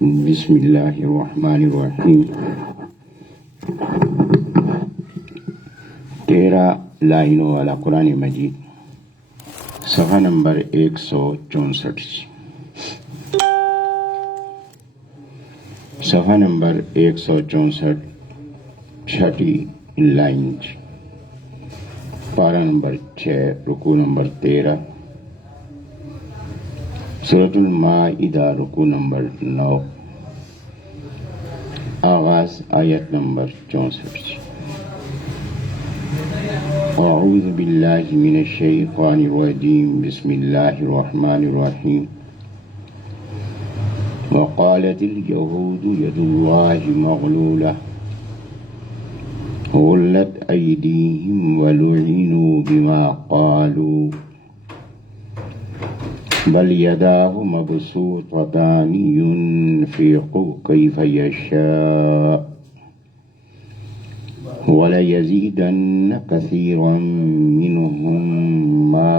بسم اللہ الرحمن الرحیم 13 لائنوں والا قرآن مجید، صفحہ نمبر 164، صفحہ نمبر 164، چھٹی لائن، پارہ نمبر 6، رکوع نمبر 13، سورۃ المائدہ رکوع نمبر 9، آغاز آیت نمبر 64۔ اعوذ باللہ من الشیطان الرجیم، بسم اللہ الرحمن الرحیم۔ وقالت اليہود ید اللہ مغلولہ غلت ایدیہم ولعنوا بما قالوا بل یداہ مبسوطتان ينفق کیف یشاء وَلَيَزِيدَنَّ كَثِيرًا مِّنْهُم مَّا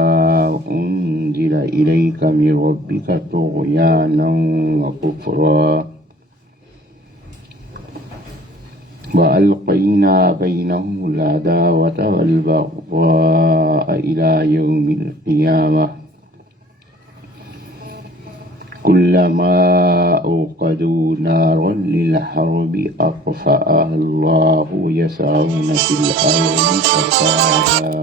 أُنزِلَ إِلَيْكَ مِن رَّبِّكَ طُغْيَانًا وَكُفْرًا وَأَلْقَيْنَا بَيْنَهُمُ الْعَدَاوَةَ وَالْبَغْضَاءَ إِلَى يَوْمِ الْقِيَامَةِ كلما أوقدوا نارا للحرب أطفأها الله يسعون في الأرض فسادا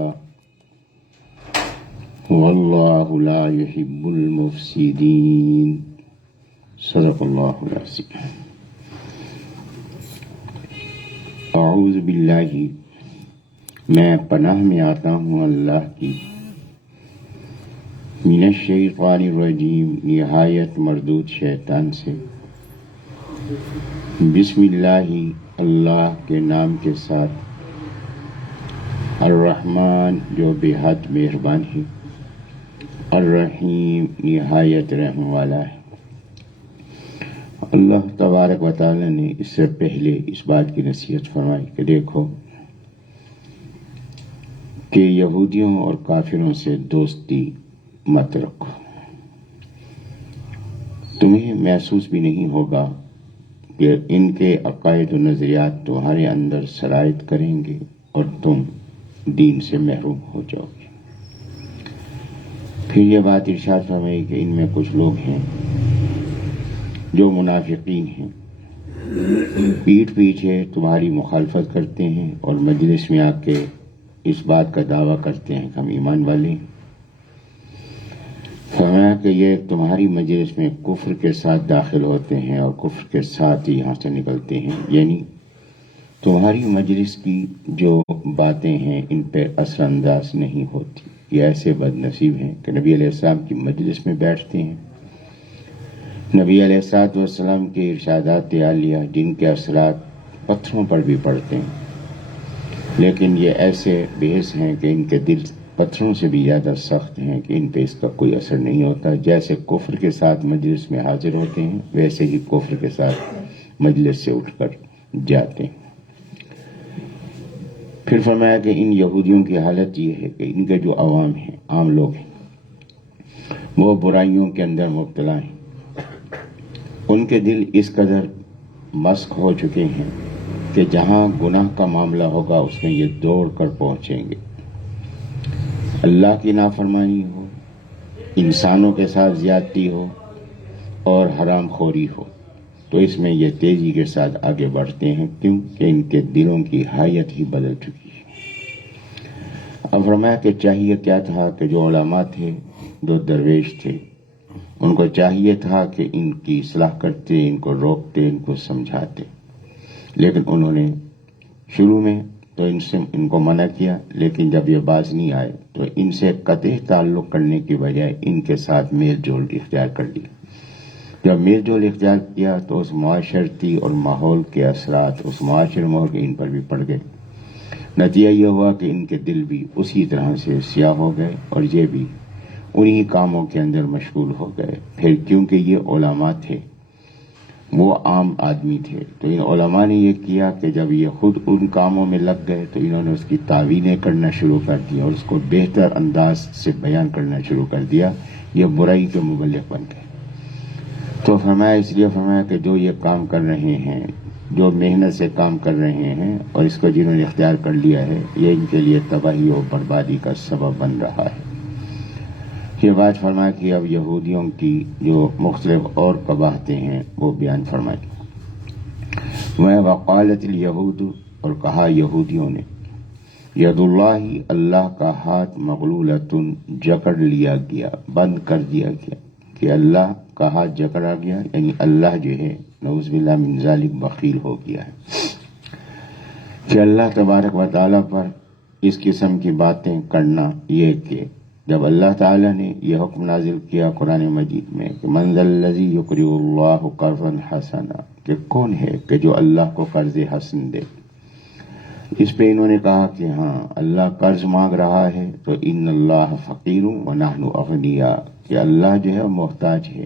والله لا يحب المفسدين۔ صدق اللہ العظیم۔ اعوذ باللہ، میں پناہ میں آتا ہوں اللہ کی، من الشیطان الرجیم، نہایت مردود شیطان سے، بسم اللہ، اللہ کے نام کے ساتھ، الرحمن جو بے حد مہربان ہے، الرحیم نہایت رحم والا ہے۔ اللہ تبارک و تعالی نے اس سے پہلے اس بات کی نصیحت فرمائی کہ دیکھو کہ یہودیوں اور کافروں سے دوستی مت رکھو، تمہیں محسوس بھی نہیں ہوگا کہ ان کے عقائد و نظریات تمہارے اندر سرایت کریں گے اور تم دین سے محروم ہو جاؤ گے۔ پھر یہ بات ارشاد فرمائی کہ ان میں کچھ لوگ ہیں جو منافقین ہیں، پیٹھ پیچھے تمہاری مخالفت کرتے ہیں اور مجلس میں آ کے اس بات کا دعویٰ کرتے ہیں کہ ہم ایمان والے ہیں۔ فرمایا کہ یہ تمہاری مجلس میں کفر کے ساتھ داخل ہوتے ہیں اور کفر کے ساتھ ہی یہاں سے نکلتے ہیں، یعنی تمہاری مجلس کی جو باتیں ہیں ان پہ اثر انداز نہیں ہوتی۔ یہ ایسے بد نصیب ہیں کہ نبی علیہ السلام کی مجلس میں بیٹھتے ہیں، نبی علیہ السلام کے ارشادات عالیہ جن کے اثرات پتھروں پر بھی پڑتے ہیں، لیکن یہ ایسے بحث ہیں کہ ان کے دل پتھروں سے بھی زیادہ سخت ہیں کہ ان پہ اس کا کوئی اثر نہیں ہوتا۔ جیسے کفر کے ساتھ مجلس میں حاضر ہوتے ہیں ویسے ہی کفر کے ساتھ مجلس سے اٹھ کر جاتے ہیں۔ پھر فرمایا کہ ان یہودیوں کی حالت یہ ہے کہ ان کے جو عوام ہیں، عام لوگ ہیں، وہ برائیوں کے اندر مبتلا ہیں، ان کے دل اس قدر مسخ ہو چکے ہیں کہ جہاں گناہ کا معاملہ ہوگا اس میں یہ دوڑ کر پہنچیں گے۔ اللہ کی نافرمانی ہو، انسانوں کے ساتھ زیادتی ہو اور حرام خوری ہو تو اس میں یہ تیزی کے ساتھ آگے بڑھتے ہیں، کیونکہ ان کے دلوں کی حیت ہی بدل چکی ہے۔ اب فرمایا کہ چاہیے کیا تھا کہ جو علماء تھے، جو درویش تھے، ان کو چاہیے تھا کہ ان کی اصلاح کرتے، ان کو روکتے، ان کو سمجھاتے، لیکن انہوں نے شروع میں تو ان کو منع کیا، لیکن جب یہ باز نہیں آئے تو ان سے قطع تعلق کرنے کی بجائے ان کے ساتھ میل جول اختیار کر لیا۔ جب میل جول اختیار کیا تو اس معاشرتی اور ماحول کے اثرات اس معاشر ماحول کے ان پر بھی پڑ گئے۔ نتیجہ یہ ہوا کہ ان کے دل بھی اسی طرح سے سیاہ ہو گئے اور یہ بھی انہی کاموں کے اندر مشغول ہو گئے۔ پھر کیونکہ یہ علماء تھے، وہ عام آدمی تھے، تو ان علماء نے یہ کیا کہ جب یہ خود ان کاموں میں لگ گئے تو انہوں نے اس کی تعویلیں کرنا شروع کر دی اور اس کو بہتر انداز سے بیان کرنا شروع کر دیا۔ یہ برائی کے مبلغ بن گئے۔ تو فرمایا اس لیے فرمایا کہ جو یہ کام کر رہے ہیں، جو محنت سے کام کر رہے ہیں اور اس کو جنہوں نے اختیار کر لیا ہے، یہ ان کے لیے تباہی اور بربادی کا سبب بن رہا ہے۔ یہ بات فرمایا کہ اب یہودیوں کی جو مختلف اور قباحتیں ہیں وہ بیان فرمائی۔ میں وقالت الیہود، اور کہا یہودیوں نے، ید اللہ، اللہ کا ہاتھ مغلولۃ، جکڑ لیا گیا، بند کر دیا گیا، کہ اللہ کا ہاتھ جکڑا گیا، یعنی اللہ جو ہے نعوذ باللہ من ذالک بخیل ہو گیا ہے، کہ اللہ تبارک و تعالیٰ پر اس قسم کی باتیں کرنا، یہ کہ جب اللہ تعالیٰ نے یہ حکم نازل کیا قرآن مجید میں کہ من ذا الذی یقرض اللہ قرضا حسنا، کہ کون ہے کہ جو اللہ کو قرض حسن دے، اس پہ انہوں نے کہا کہ ہاں اللہ قرض مانگ رہا ہے، تو ان اللہ فقیر ونحن اغنیاء، کہ اللہ جو ہے محتاج ہے،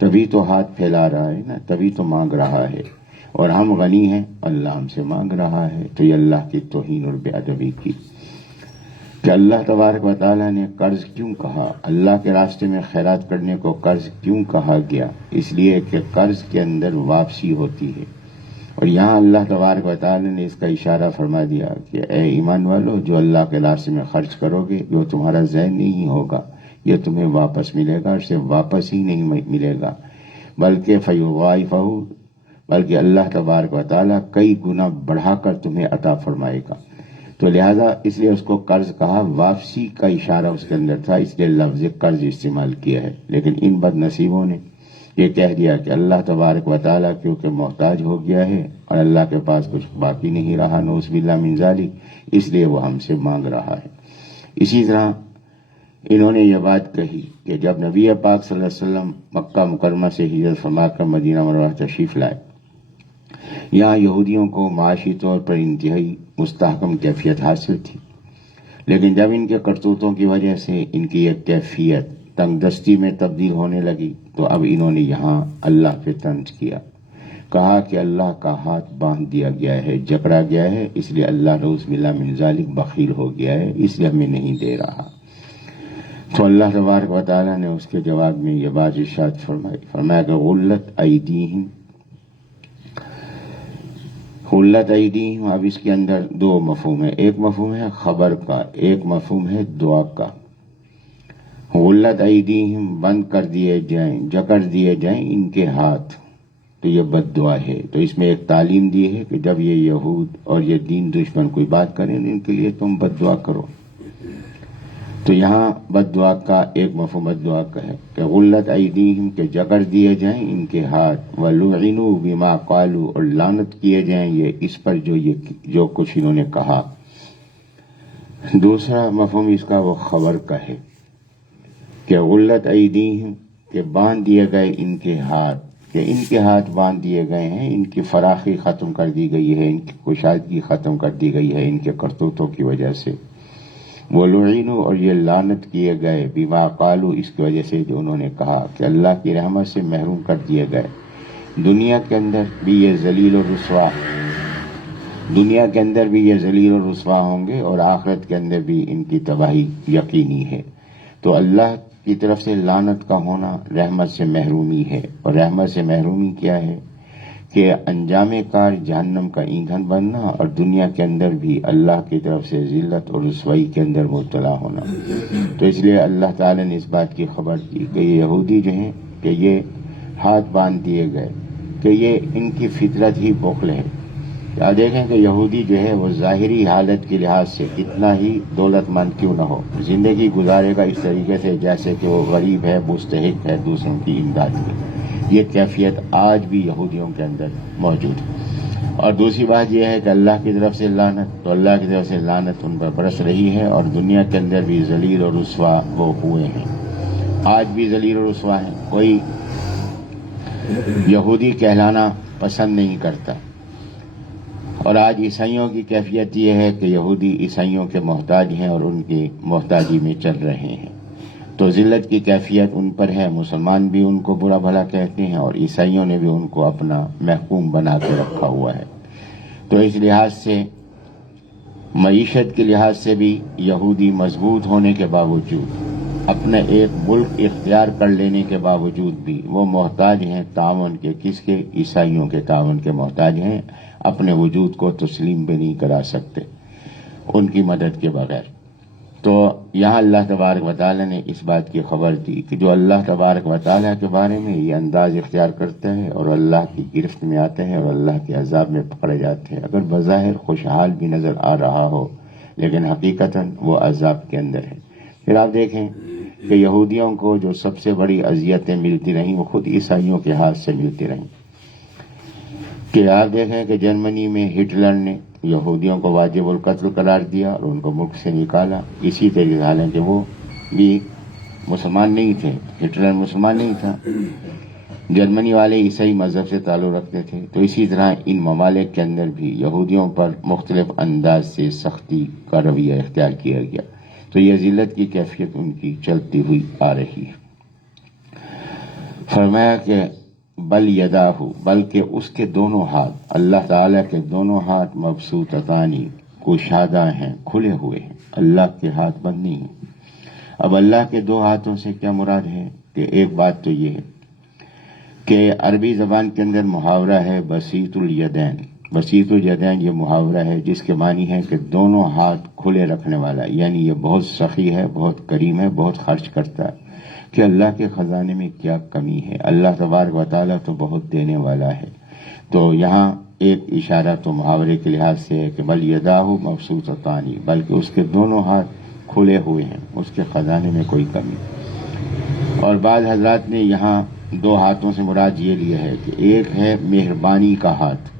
تبھی تو ہاتھ پھیلا رہا ہے نا، تبھی تو مانگ رہا ہے، اور ہم غنی ہیں، اللہ ہم سے مانگ رہا ہے۔ تو یہ اللہ کی توہین اور بے ادبی کی کہ اللہ تبارک و تعالیٰ نے قرض کیوں کہا، اللہ کے راستے میں خیرات کرنے کو قرض کیوں کہا گیا، اس لیے کہ قرض کے اندر واپسی ہوتی ہے، اور یہاں اللہ تبارک و تعالیٰ نے اس کا اشارہ فرما دیا کہ اے ایمان والو، جو اللہ کے راستے میں خرچ کرو گے، جو تمہارا ضائع نہیں ہوگا، یہ تمہیں واپس ملے گا، اور صرف واپس ہی نہیں ملے گا بلکہ فیضاعفہ، بلکہ اللہ تبارک و تعالیٰ کئی گنا بڑھا کر تمہیں عطا فرمائے گا۔ تو لہذا اس لیے اس کو قرض کہا، واپسی کا اشارہ اس کے اندر تھا، اس لیے لفظ قرض استعمال کیا ہے۔ لیکن ان بد نصیبوں نے یہ کہہ دیا کہ اللہ تبارک و تعالیٰ کیونکہ محتاج ہو گیا ہے اور اللہ کے پاس کچھ باقی نہیں رہا، نعوذ باللہ من ذالک، اس لیے وہ ہم سے مانگ رہا ہے۔ اسی طرح انہوں نے یہ بات کہی کہ جب نبی پاک صلی اللہ علیہ وسلم مکہ مکرمہ سے ہجرت فرما کر مدینہ منورہ تشریف لائے، یہاں یہودیوں کو معاشی طور پر انتہائی مستحکم کیفیت حاصل تھی، لیکن جب ان کے کرتوتوں کی وجہ سے ان کی ایک کیفیت تنگ دستی میں تبدیل ہونے لگی، تو اب انہوں نے یہاں اللہ پہ طنز کیا، کہا کہ اللہ کا ہاتھ باندھ دیا گیا ہے، جکڑا گیا ہے، اس لیے اللہ نعوذ باللہ من ذالک بخیل ہو گیا ہے، اس لیے ہمیں نہیں دے رہا۔ تو اللہ تبارک و تعالیٰ نے اس کے جواب میں یہ بات ارشاد فرمائی، فرمایا کہ غلت ایدیہم، غلت ایدیہم، اب اس کے اندر دو مفہوم ہے، ایک مفہوم ہے خبر کا، ایک مفہوم ہے دعا کا۔ غلت ایدیہم، بند کر دیے جائیں، جکڑ دیے جائیں ان کے ہاتھ، تو یہ بد دعا ہے۔ تو اس میں ایک تعلیم دی ہے کہ جب یہ یہود اور یہ دین دشمن کوئی بات کریں ان کے لیے تم بد دعا کرو۔ تو یہاں بد دعا کا ایک مفہوم بد دعا کا ہے کہ غلت ایدیہم، کہ جکڑ دیے جائیں ان کے ہاتھ، وَلُعِنُوا بِمَا قَالُوا، اور لعنت کیے جائیں یہ اس پر جو کچھ انہوں نے کہا۔ دوسرا مفہوم اس کا وہ خبر کا ہے کہ غلت ایدیہم، کہ باندھ دیے گئے ان کے ہاتھ، کہ ان کے ہاتھ باندھ دیے گئے ہیں، ان کی فراخی ختم کر دی گئی ہے، ان کی کشادگی ختم کر دی گئی ہے ان کے کرتوتوں کی وجہ سے۔ وَلُعِنُوا، اور یہ لعنت کیے گئے، بِمَا قَالُوا، اس کی وجہ سے جو انہوں نے کہا، کہ اللہ کی رحمت سے محروم کر دیے گئے۔ دنیا کے اندر بھی یہ ذلیل و رسوا، دنیا کے اندر بھی یہ ذلیل و رسوا ہوں گے، اور آخرت کے اندر بھی ان کی تباہی یقینی ہے۔ تو اللہ کی طرف سے لعنت کا ہونا رحمت سے محرومی ہے، اور رحمت سے محرومی کیا ہے کہ انجام کار جہنم کا ایندھن بننا، اور دنیا کے اندر بھی اللہ کی طرف سے ذلت اور رسوائی کے اندر مبتلا ہونا۔ تو اس لیے اللہ تعالیٰ نے اس بات کی خبر دی کہ یہ یہودی جو ہیں کہ یہ ہاتھ باندھ دیے گئے، کہ یہ ان کی فطرت ہی بخل ہے۔ آپ دیکھیں کہ یہودی جو ہے وہ ظاہری حالت کے لحاظ سے کتنا ہی دولت مند کیوں نہ ہو، زندگی گزارے گا اس طریقے سے جیسے کہ وہ غریب ہے، مستحق ہے دوسروں کی امداد کی۔ یہ کیفیت آج بھی یہودیوں کے اندر موجود ہے۔ اور دوسری بات یہ ہے کہ اللہ کی طرف سے لعنت، تو اللہ کی طرف سے لعنت ان پر برس رہی ہے، اور دنیا کے اندر بھی ذلیل اور رسوا وہ ہوئے ہیں، آج بھی ذلیل اور رسوا ہیں۔ کوئی یہودی کہلانا پسند نہیں کرتا، اور آج عیسائیوں کی کیفیت یہ ہے کہ یہودی عیسائیوں کے محتاج ہیں اور ان کی محتاجی میں چل رہے ہیں۔ تو ذلت کی کیفیت ان پر ہے، مسلمان بھی ان کو برا بھلا کہتے ہیں، اور عیسائیوں نے بھی ان کو اپنا محکوم بنا کے رکھا ہوا ہے۔ تو اس لحاظ سے معیشت کے لحاظ سے بھی یہودی مضبوط ہونے کے باوجود اپنا ایک ملک اختیار کر لینے کے باوجود بھی وہ محتاج ہیں تعاون کے. کس کے؟ عیسائیوں کے تعاون کے محتاج ہیں. اپنے وجود کو تسلیم بھی نہیں کرا سکتے ان کی مدد کے بغیر. تو یہاں اللہ تبارک و تعالیٰ نے اس بات کی خبر دی کہ جو اللہ تبارک و تعالیٰ کے بارے میں یہ انداز اختیار کرتا ہے اور اللہ کی گرفت میں آتے ہیں اور اللہ کے عذاب میں پکڑے جاتے ہیں، اگر بظاہر خوشحال بھی نظر آ رہا ہو لیکن حقیقتاً وہ عذاب کے اندر ہے. پھر آپ دیکھیں کہ یہودیوں کو جو سب سے بڑی اذیتیں ملتی رہیں وہ خود عیسائیوں کے ہاتھ سے ملتی رہیں. کہ آپ دیکھیں کہ جرمنی میں ہٹلر نے یہودیوں کو واجب القتل قرار دیا اور ان کو ملک سے نکالا. اسی طریقے سے حالانکہ وہ بھی مسلمان نہیں تھے، ہٹلر مسلمان نہیں تھا، جرمنی والے عیسائی مذہب سے تعلق رکھتے تھے. تو اسی طرح ان ممالک کے اندر بھی یہودیوں پر مختلف انداز سے سختی کا رویہ اختیار کیا گیا. تو یہ ذلت کی کیفیت ان کی چلتی ہوئی آ رہی ہے. فرمایا کہ بل یداہ، بلکہ اس کے دونوں ہاتھ، اللہ تعالیٰ کے دونوں ہاتھ مبسوطتانی، کشادہ ہیں، کھلے ہوئے ہیں. اللہ کے ہاتھ بند نہیں ہیں. اب اللہ کے دو ہاتھوں سے کیا مراد ہے؟ کہ ایک بات تو یہ ہے کہ عربی زبان کے اندر محاورہ ہے بسیط الیدین. بسیط الیدین یہ محاورہ ہے جس کے معنی ہے کہ دونوں ہاتھ کھلے رکھنے والا، یعنی یہ بہت سخی ہے، بہت کریم ہے، بہت خرچ کرتا ہے. کہ اللہ کے خزانے میں کیا کمی ہے؟ اللہ تبارک و تعالیٰ تو بہت دینے والا ہے. تو یہاں ایک اشارہ تو محاورے کے لحاظ سے ہے کہ بل یداہ مبسوطتان، بلکہ اس کے دونوں ہاتھ کھلے ہوئے ہیں، اس کے خزانے میں کوئی کمی. اور بعض حضرات نے یہاں دو ہاتھوں سے مراد یہ لیا ہے کہ ایک ہے مہربانی کا ہاتھ،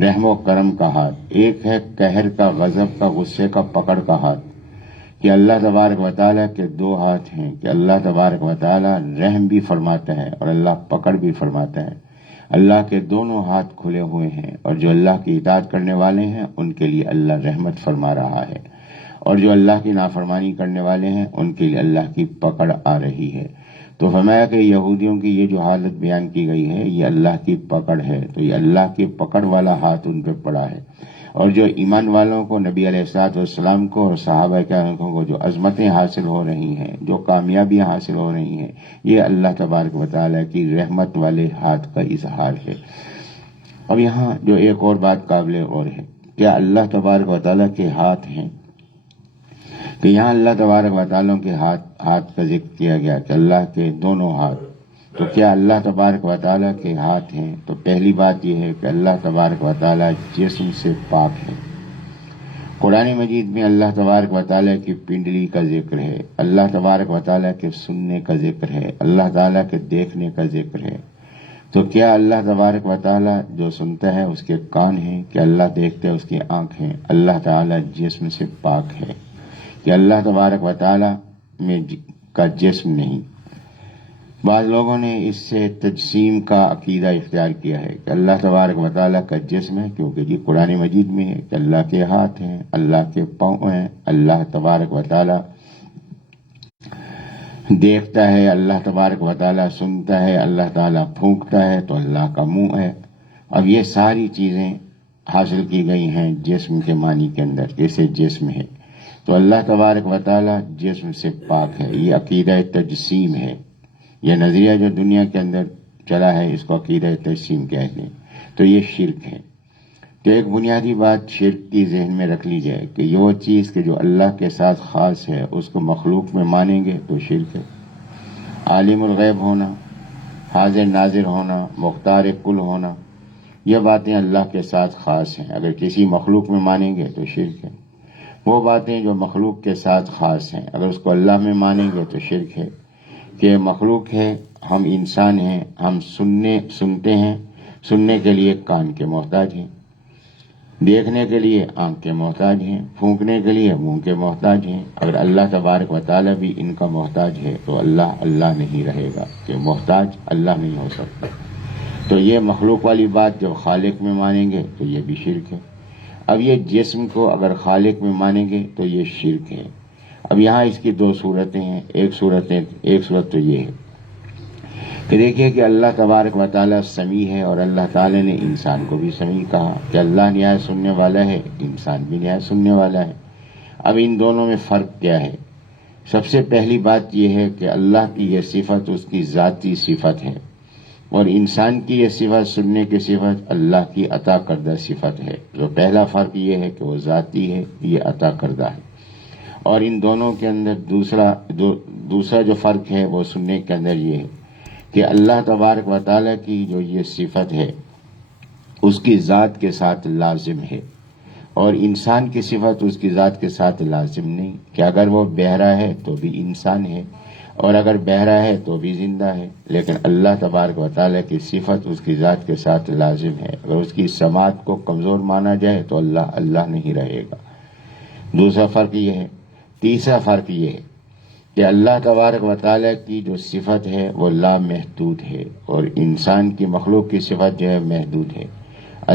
رحم و کرم کا ہاتھ، ایک ہے قہر کا، غضب کا، غصے کا، پکڑ کا ہاتھ. کہ اللہ تبارک و تعالیٰ کے دو ہاتھ ہیں کہ اللہ تبارک و تعالیٰ رحم بھی فرماتا ہے اور اللہ پکڑ بھی فرماتا ہے. اللہ کے دونوں ہاتھ کھلے ہوئے ہیں اور جو اللہ کی اطاعت کرنے والے ہیں ان کے لیے اللہ رحمت فرما رہا ہے، اور جو اللہ کی نافرمانی کرنے والے ہیں ان کے لیے اللہ کی پکڑ آ رہی ہے. تو فرمایا کہ یہودیوں کی یہ جو حالت بیان کی گئی ہے یہ اللہ کی پکڑ ہے. تو یہ اللہ کی پکڑ والا ہاتھ ان پہ پڑا ہے. اور جو ایمان والوں کو، نبی علیہ الصلوۃ والسلام کو اور صحابہ کرام کو جو عظمتیں حاصل ہو رہی ہیں، جو کامیابیاں حاصل ہو رہی ہیں، یہ اللہ تبارک و تعالیٰ کی رحمت والے ہاتھ کا اظہار ہے. اب یہاں جو ایک اور بات قابل غور ہے، کیا اللہ تبارک و تعالیٰ کے ہاتھ ہیں؟ کہ یہاں اللہ تبارک و تعالیٰ کے ہاتھ کا ذکر کیا گیا کہ اللہ کے دونوں ہاتھ. تو کیا اللہ تبارک و تعالیٰ کے ہاتھ ہیں؟ تو پہلی بات یہ ہے کہ اللہ تبارک و تعالیٰ جسم سے پاک ہے. قرآن مجید میں اللہ تبارک و تعالیٰ کی پنڈلی کا ذکر ہے، اللہ تبارک و تعالیٰ کے سننے کا ذکر ہے، اللہ تعالیٰ کے دیکھنے کا ذکر ہے. تو کیا اللہ تبارک و تعالیٰ جو سنتا ہے اس کے کان ہیں؟ کہ اللہ دیکھتا ہے اس کی آنکھ ہیں؟ اللہ تعالیٰ جسم سے پاک ہے کہ اللہ تبارک و تعالیٰ میں کا جسم نہیں. بعض لوگوں نے اس سے تجسیم کا عقیدہ اختیار کیا ہے کہ اللہ تبارک و تعالیٰ کا جسم ہے، کیونکہ جی قرآن مجید میں ہے کہ اللہ کے ہاتھ ہیں، اللہ کے پاؤں ہیں، اللہ تبارک و تعالیٰ دیکھتا ہے، اللہ تبارک و تعالیٰ سنتا ہے، اللہ تعالیٰ پھونکتا ہے تو اللہ کا منہ ہے. اب یہ ساری چیزیں حاصل کی گئی ہیں جسم کے معنی کے اندر، جیسے جسم ہے. تو اللہ تبارک و تعالیٰ جسم سے پاک ہے. یہ عقیدہ تجسیم ہے. یہ نظریہ جو دنیا کے اندر چلا ہے اس کو عقیدہ تجسیم کہتے ہیں. تو یہ شرک ہے. تو ایک بنیادی بات شرک کی ذہن میں رکھ لی جائے کہ یہ وہ چیز کہ جو اللہ کے ساتھ خاص ہے اس کو مخلوق میں مانیں گے تو شرک ہے. عالم الغیب ہونا، حاضر ناظر ہونا، مختار کل ہونا، یہ باتیں اللہ کے ساتھ خاص ہیں. اگر کسی مخلوق میں مانیں گے تو شرک ہے. وہ باتیں جو مخلوق کے ساتھ خاص ہیں اگر اس کو اللہ میں مانیں گے تو شرک ہے. کہ مخلوق ہے، ہم انسان ہیں، ہم سنتے ہیں، سننے کے لیے کان کے محتاج ہیں، دیکھنے کے لیے آنکھ کے محتاج ہیں، پھونکنے کے لیے منہ کے محتاج ہیں. اگر اللہ تبارک و تعالیٰ بھی ان کا محتاج ہے تو اللہ نہیں رہے گا، کہ محتاج اللہ نہیں ہو سکتا. تو یہ مخلوق والی بات جب خالق میں مانیں گے تو یہ بھی شرک ہے. اب یہ جسم کو اگر خالق میں مانیں گے تو یہ شرک ہے. اب یہاں اس کی دو صورتیں ہیں. ایک صورت تو یہ ہے کہ دیکھیے کہ اللہ تبارک و تعالیٰ سمیع ہے اور اللہ تعالیٰ نے انسان کو بھی سمیع کہا کہ اللہ نہایت سننے والا ہے، انسان بھی نہایت سننے والا ہے. اب ان دونوں میں فرق کیا ہے؟ سب سے پہلی بات یہ ہے کہ اللہ کی یہ صفت اس کی ذاتی صفت ہے، اور انسان کی یہ صفت سننے کی صفت اللہ کی عطا کردہ صفت ہے۔ جو پہلا فرق یہ ہے کہ وہ ذاتی ہے، یہ عطا کردہ ہے، اور ان دونوں کے اندر دوسرا جو فرق ہے وہ سننے کے اندر یہ ہے کہ اللہ تبارک و تعالیٰ کی جو یہ صفت ہے اس کی ذات کے ساتھ لازم ہے، اور انسان کی صفت اس کی ذات کے ساتھ لازم نہیں، کہ اگر وہ بہرا ہے تو بھی انسان ہے، اور اگر بہرا ہے تو بھی زندہ ہے، لیکن اللہ تبارک و تعالیٰ کی صفت اس کی ذات کے ساتھ لازم ہے۔ اگر اس کی سماعت کو کمزور مانا جائے تو اللہ اللہ نہیں رہے گا۔ دوسرا فرق یہ ہے۔ تیسرا فرق یہ ہے کہ اللہ تبارک و تعالیٰ کی جو صفت ہے وہ لامحدود ہے، اور انسان کی مخلوق کی صفت جو ہے محدود ہے۔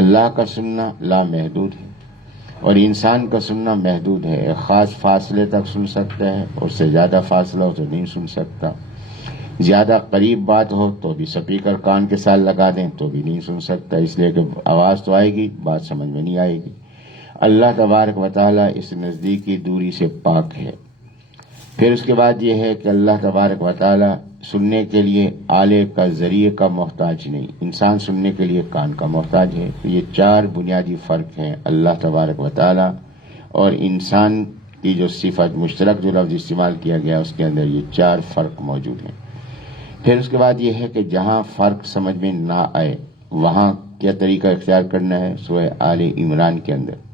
اللہ کا سننا لامحدود ہے اور انسان کا سننا محدود ہے، ایک خاص فاصلے تک سن سکتا ہے، اس سے زیادہ فاصلہ ہو تو نہیں سن سکتا، زیادہ قریب بات ہو تو بھی سپیکر کان کے ساتھ لگا دیں تو بھی نہیں سن سکتا، اس لیے کہ آواز تو آئے گی، بات سمجھ میں نہیں آئے گی۔ اللہ تبارک و تعالیٰ اس نزدیکی دوری سے پاک ہے۔ پھر اس کے بعد یہ ہے کہ اللہ تبارک و تعالیٰ سننے کے لیے آلے کا ذریعے کا محتاج نہیں، انسان سننے کے لیے کان کا محتاج ہے۔ تو یہ چار بنیادی فرق ہیں اللہ تبارک و تعالیٰ اور انسان کی جو صفت مشترک جو لفظ استعمال کیا گیا اس کے اندر یہ چار فرق موجود ہیں۔ پھر اس کے بعد یہ ہے کہ جہاں فرق سمجھ میں نہ آئے وہاں کیا طریقہ اختیار کرنا ہے۔ سورہ آل عمران کے اندر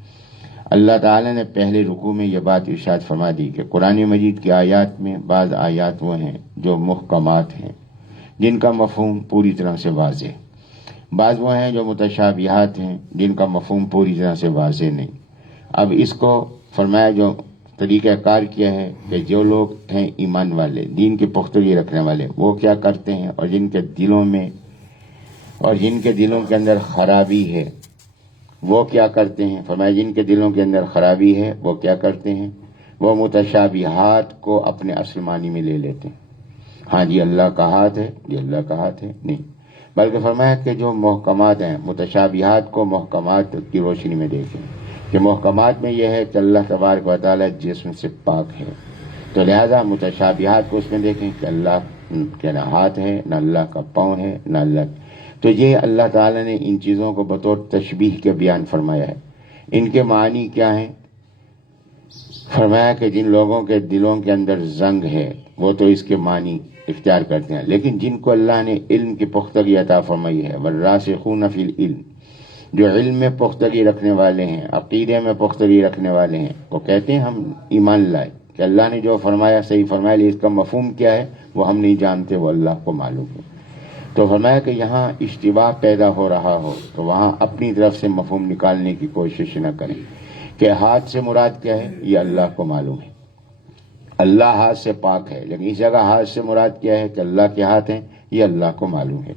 اللہ تعالیٰ نے پہلے رکوع میں یہ بات ارشاد فرما دی کہ قرآن مجید کی آیات میں بعض آیات وہ ہیں جو محکمات ہیں، جن کا مفہوم پوری طرح سے واضح ہے، بعض وہ ہیں جو متشابہات ہیں جن کا مفہوم پوری طرح سے واضح نہیں۔ اب اس کو فرمایا جو طریقہ کار کیا ہے کہ جو لوگ ہیں ایمان والے، دین کی پختگی رکھنے والے، وہ کیا کرتے ہیں، اور جن کے دلوں کے اندر خرابی ہے وہ کیا کرتے ہیں۔ فرمایا جن کے دلوں کے اندر خرابی ہے وہ کیا کرتے ہیں، وہ متشابہات کو اپنے اصل معنی میں لے لیتے ہیں۔ ہاں جی اللہ کا ہاتھ ہے، جی اللہ کا ہاتھ ہے، نہیں، بلکہ فرمایا کہ جو محکمات ہیں متشابہات کو محکمات کی روشنی میں دیکھیں کہ محکمات میں یہ ہے کہ اللہ تبارک و تعالیٰ جسم سے پاک ہے، تو لہذا متشابہات کو اس میں دیکھیں کہ اللہ کے نہ ہاتھ ہے، نہ اللہ کا پاؤں ہے، نہ اللہ، تو یہ اللہ تعالیٰ نے ان چیزوں کو بطور تشبیہ کے بیان فرمایا ہے۔ ان کے معنی کیا ہیں؟ فرمایا کہ جن لوگوں کے دلوں کے اندر زنگ ہے وہ تو اس کے معنی اختیار کرتے ہیں، لیکن جن کو اللہ نے علم کی پختگی عطا فرمائی ہے، والراسخون فی العلم، جو علم میں پختگی رکھنے والے ہیں، عقیدے میں پختگی رکھنے والے ہیں، وہ کہتے ہیں ہم ایمان لائے کہ اللہ نے جو فرمایا صحیح فرمایا، لیکن اس کا مفہوم کیا ہے وہ ہم نہیں جانتے، وہ اللہ کو معلوم ہے۔ تو فرمایا کہ یہاں اشتباہ پیدا ہو رہا ہو تو وہاں اپنی طرف سے مفہوم نکالنے کی کوشش نہ کریں کہ ہاتھ سے مراد کیا ہے، یہ اللہ کو معلوم ہے، اللہ ہاتھ سے پاک ہے، لیکن اس جگہ ہاتھ سے مراد کیا ہے کہ اللہ کے ہاتھ ہیں، یہ اللہ کو معلوم ہے۔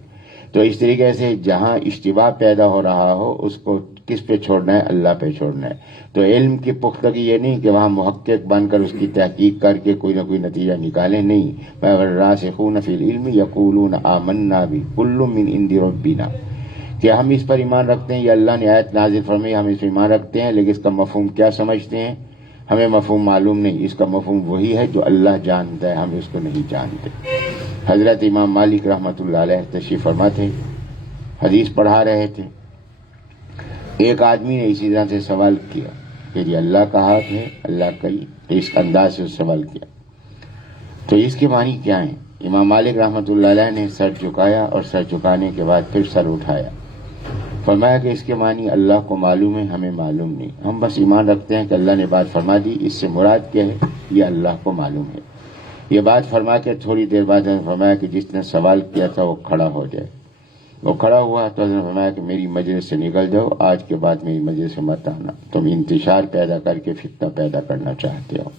تو اس طریقے سے جہاں اشتباہ پیدا ہو رہا ہو اس کو کس پہ چھوڑنا ہے، اللہ پہ چھوڑنا ہے۔ تو علم کی پختگی یہ نہیں کہ وہاں محقق بن کر اس کی تحقیق کر کے کوئی نہ کوئی نتیجہ نکالیں، نہیں، والراسخون فی العلم یقولون آمنا بہ کل من عند ربنا، کہ ہم اس پر ایمان رکھتے ہیں، یہ اللہ نے آیت نازل فرمائی، ہم اس پر ایمان رکھتے ہیں، لیکن اس کا مفہوم کیا سمجھتے ہیں ہمیں مفہوم معلوم نہیں، اس کا مفہوم وہی ہے جو اللہ جانتا ہے، ہم اس کو نہیں جانتے۔ حضرت امام مالک رحمۃ اللہ علیہ تشریف فرما تھے، حدیث پڑھا رہے تھے، ایک آدمی نے اسی طرح سے سوال کیا کہ یہ اللہ کا ہاتھ ہے، اللہ کا ہی، تو اس انداز سے سوال کیا، تو اس کے معنی کیا ہیں؟ امام مالک رحمۃ اللہ علیہ نے سر جھکایا اور سر جھکانے کے بعد پھر سر اٹھایا، فرمایا کہ اس کے معنی اللہ کو معلوم ہے، ہمیں معلوم نہیں، ہم بس ایمان رکھتے ہیں کہ اللہ نے بات فرما دی، اس سے مراد کیا ہے یہ اللہ کو معلوم ہے۔ یہ بات فرما کے تھوڑی دیر بعد فرمایا کہ جس نے سوال کیا تھا وہ کھڑا ہو جائے۔ وہ کھڑا ہوا تو حضرت نے فرمایا کہ میری مجلس سے نکل جاؤ، آج کے بعد میری مجلس سے مت آنا، تم انتشار پیدا کر کے فتنہ پیدا کرنا چاہتے ہو۔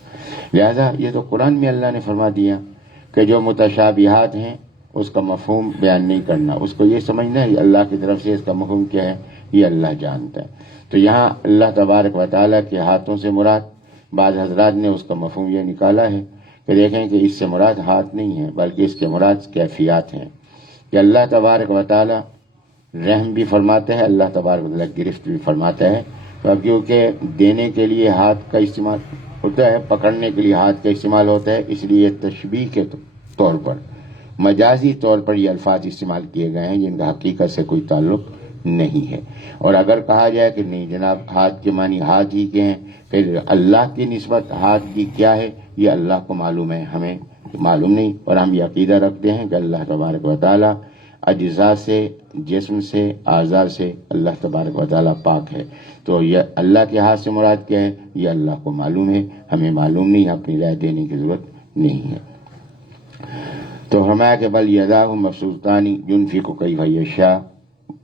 لہذا یہ تو قرآن میں اللہ نے فرما دیا کہ جو متشابہات ہیں اس کا مفہوم بیان نہیں کرنا، اس کو یہ سمجھنا ہے اللہ کی طرف سے اس کا مفہوم کیا ہے یہ اللہ جانتا ہے۔ تو یہاں اللہ تبارک و تعالیٰ کے ہاتھوں سے مراد بعض حضرات نے اس کا مفہوم یہ نکالا ہے کہ دیکھیں کہ اس سے مراد ہاتھ نہیں ہے بلکہ اس کے مراد کیفیات ہیں، کہ اللہ تبارک و تعالیٰ رحم بھی فرماتا ہے، اللہ تبارک و تعالیٰ گرفت بھی فرماتا ہے، کیونکہ دینے کے لیے ہاتھ کا استعمال ہوتا ہے، پکڑنے کے لیے ہاتھ کا استعمال ہوتا ہے، اس لیے تشبیہ کے طور پر مجازی طور پر یہ الفاظ استعمال کیے گئے ہیں جن کا حقیقت سے کوئی تعلق نہیں ہے۔ اور اگر کہا جائے کہ نہیں جناب ہاتھ کے معنی ہاتھ ہی کے ہیں، پھر اللہ کی نسبت ہاتھ کی کیا ہے یہ اللہ کو معلوم ہے، ہمیں معلوم نہیں۔ اور ہم یہ عقیدہ رکھتے ہیں کہ اللہ تبارک و تعالی اجزاء سے، جسم سے، اعضاء سے اللہ تبارک و تعالی پاک ہے۔ تو یہ اللہ کے ہاتھ سے مراد کیا ہے یہ اللہ کو معلوم ہے، ہمیں معلوم نہیں، اپنی رائے دینے کی ضرورت نہیں ہے۔ تو فرمایا کہ بل یداہ مبسوطتان ينفق کیف یشاء،